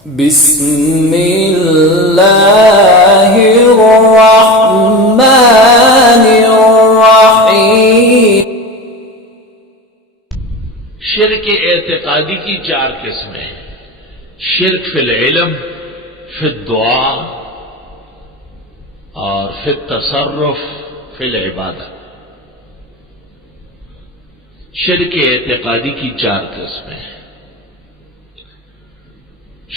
بسم اللہ الرحمن الرحیم۔ شرک اعتقادی کی 4 قسمیں ہیں۔ شرک فی العلم، فی الدعا اور فی التصرف، فی العبادہ۔ شرک اعتقادی کی 4 قسمیں ہیں۔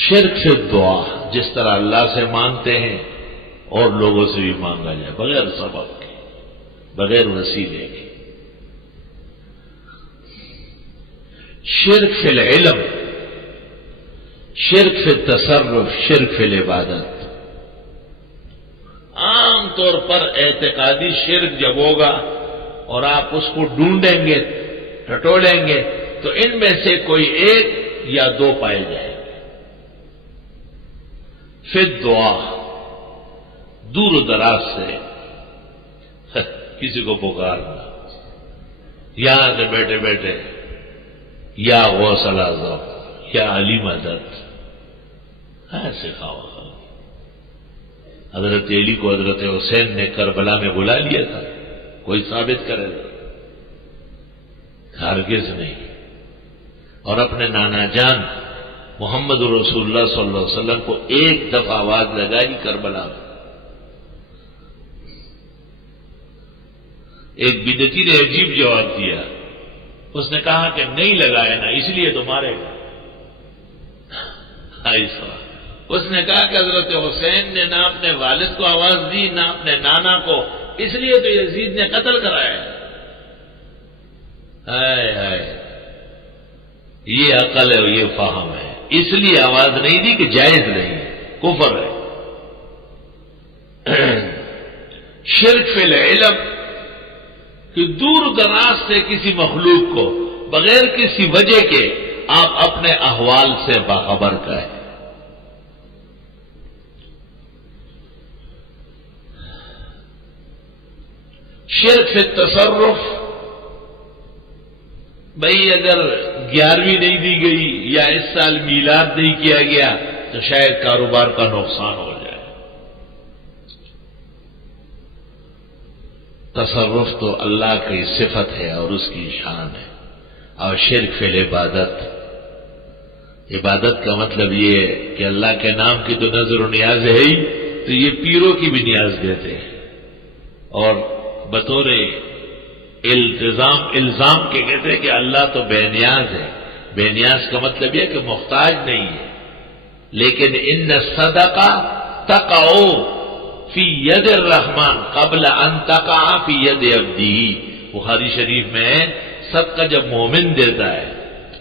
شرک فی الدعا، جس طرح اللہ سے مانگتے ہیں اور لوگوں سے بھی مانگا جائے بغیر سبب کے، بغیر وسیلے کے۔ شرک فی العلم، شرک فی التصرف، شرک فی العبادت۔ عام طور پر اعتقادی شرک جب ہوگا اور آپ اس کو ڈھونڈیں گے، ٹٹولیں گے، تو ان میں سے کوئی 1 یا 2 پائے جائیں گے۔ فی الدعا، دور و دراز سے کسی کو پکارنا، یہاں سے بیٹھے بیٹھے یا غوث الاعظم یا علی مدد، ایسے خواہ۔ حضرت علی کو حضرت حسین نے کربلا میں بلا لیا تھا، کوئی ثابت کرے گا؟ ہرگز نہیں۔ اور اپنے نانا جان محمد رسول اللہ صلی اللہ علیہ وسلم کو 1 دفعہ آواز لگائی کربلا میں۔ ایک بدعتی نے عجیب جواب دیا، اس نے کہا کہ نہیں لگائے نا اس لیے تو مارے گا۔ ایسا اس نے کہا کہ حضرت حسین نے نہ اپنے والد کو آواز دی نہ اپنے نانا کو، اس لیے تو یزید نے قتل کرایا۔ ہائے یہ عقل ہے، یہ فہم ہے، اس لیے آواز نہیں دی کہ جائز نہیں، کفر ہے۔ شرک فی العلم، کہ دور دراز سے کسی مخلوق کو بغیر کسی وجہ کے آپ اپنے احوال سے باخبر کریں۔ شرک فی التصرف، بھئی اگر 11ویں نہیں دی گئی یا اس سال میلاد نہیں کیا گیا تو شاید کاروبار کا نقصان ہو جائے۔ تصرف تو اللہ کی صفت ہے اور اس کی شان ہے۔ اور شرک فی العبادت، عبادت کا مطلب یہ ہے کہ اللہ کے نام کی تو نظر و نیاز ہے ہی، تو یہ پیروں کی بھی نیاز دیتے ہیں، اور بطور الزام کے کہتے ہیں کہ اللہ تو بے نیاز ہے۔ بے نیاز کا مطلب یہ کہ محتاج نہیں ہے، لیکن ان الصدقہ تقع فی ید الرحمن قبل ان تقع فی ید عبدہ۔ بخاری شریف میں ہے، صدقہ جب مومن دیتا ہے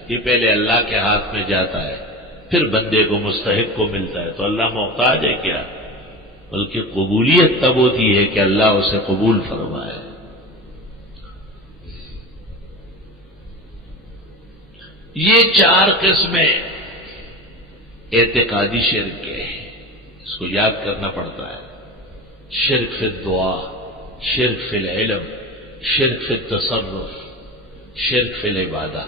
یہ پہلے اللہ کے ہاتھ میں جاتا ہے، پھر بندے کو مستحق کو ملتا ہے۔ تو اللہ محتاج ہے کیا؟ بلکہ قبولیت تب ہوتی ہے کہ اللہ اسے قبول فرمائے۔ یہ 4 قسمیں اعتقادی شرک کے ہیں، اس کو یاد کرنا پڑتا ہے۔ شرک فی الدعا، شرک فی العلم، شرک فی التصرف، شرک فی العبادہ۔